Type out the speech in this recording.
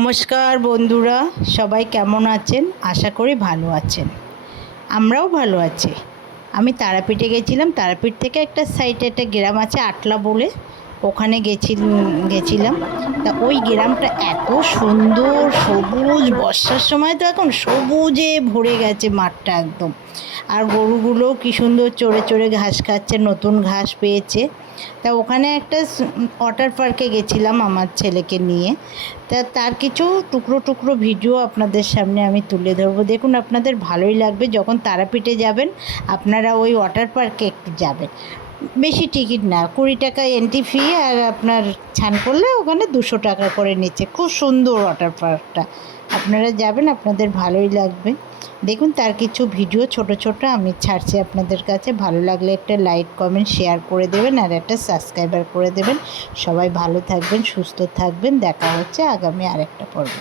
নমস্কার বন্ধুরা, সবাই কেমন আছেন? আশা করি ভালো আছেন। আমরাও ভালো আছি। আমি তারাপীঠে গেছিলাম। তারাপীঠ থেকে একটা সাইডে একটা গ্রাম আছে আটলা বলে, ওখানে গেছিলাম। তা ওই গ্রামটা এত সুন্দর, সবুজ, বর্ষার সময় তো এখন সবুজে ভরে গেছে মাঠটা একদম। আর গরুগুলোও কী সুন্দর চড়ে চড়ে ঘাস খাচ্ছে, নতুন ঘাস পেয়েছে। তা ওখানে একটা ওয়াটার পার্কে গেছিলাম আমার ছেলেকে নিয়ে। তা তার কিছু টুকরো টুকরো ভিডিও আপনাদের সামনে আমি তুলে ধরবো। দেখুন, আপনাদের ভালোই লাগবে। যখন তারাপীঠে যাবেন আপনারা ওই ওয়াটার পার্কে একটু যাবেন। বেশি টিকিট না, 20 টাকা এন্ট্রি ফি, আর আপনার স্নান করলে ওখানে 200 টাকা করে নিচ্ছে। খুব সুন্দর ওয়াটার পার্কটা, আপনারা যাবেন, আপনাদের ভালোই লাগবে। দেখুন, তার কিছু ভিডিও ছোট ছোট আমি ছাড়ছি আপনাদের কাছে। ভালো লাগলে একটা লাইক, কমেন্ট, শেয়ার করে দেবেন, আর একটা সাবস্ক্রাইবার করে দেবেন। সবাই ভালো থাকবেন, সুস্থ থাকবেন। দেখা হচ্ছে আগামী আরেকটা পর্ব।